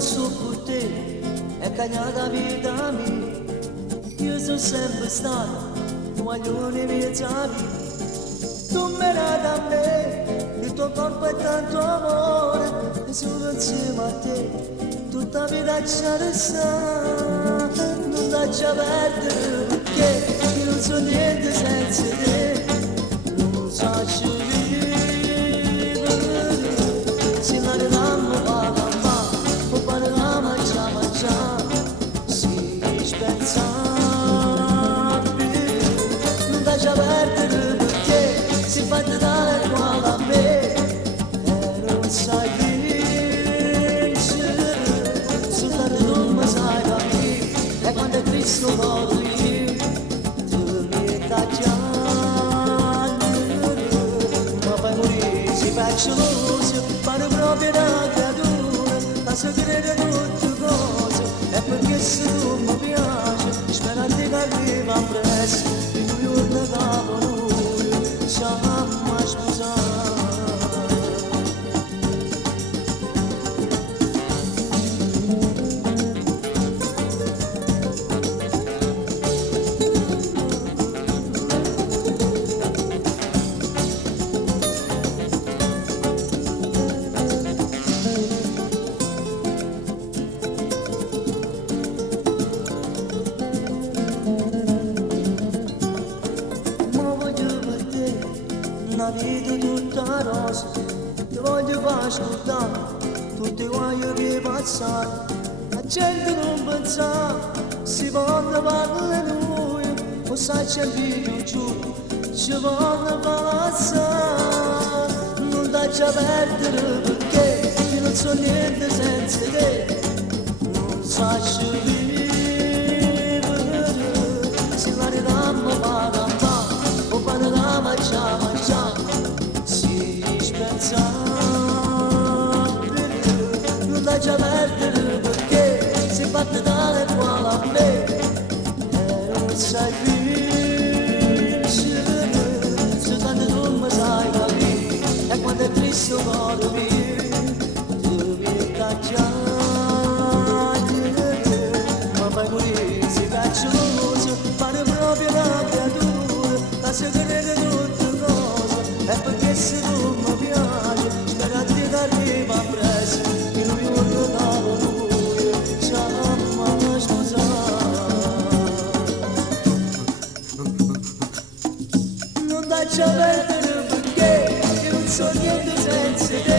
su per te è cagnata vita mia. Io sono sempre stato un maglione viaggiavi. Tu me la da me, il tuo corpo è tanto amore, e sono insieme a te, tutta vita ci resta. Non lascia perdere perché io non so niente senza te. Non so vivere, se la vedammo va a va, o parliamo già mangiare, si dispensabile. Non lascia perdere perché si fa dare qua a me, e non sai vincere, soltanto tu mi sai capire, e quando è Cristo muore io, tu mi tagliare, ma fai morire, si faccio l'uso, fare proprio da creatura, la segreta tutte cose, e perché se tu mi piace, spero che arriva presto, in un giorno da valore, siamo scusare. Una vita tutta rosa, ti voglio far ascoltare tutti i guai che passano. La gente non pensa, si vuole parlare noi, o sai c'è più giù, ci vuole passare. Non lascia perdere perché io non so niente senza te, non so vivere, se la rilammo va a va, o parliamo già mangiare. Non lascia perdere perché si batte dalle qua a me, e non sai vincere, soltanto tu mi sai capire, e quando è Cristo muore via, tu mi tagliare, ma fai morire, si faccio l'uso, fare proprio la creatura, la segreta tutte cose, e perché se tu mi piace, spero che arriva presto, in un giorno da valore, siamo a scusare. Non lascia perdere perché io non so niente senza te.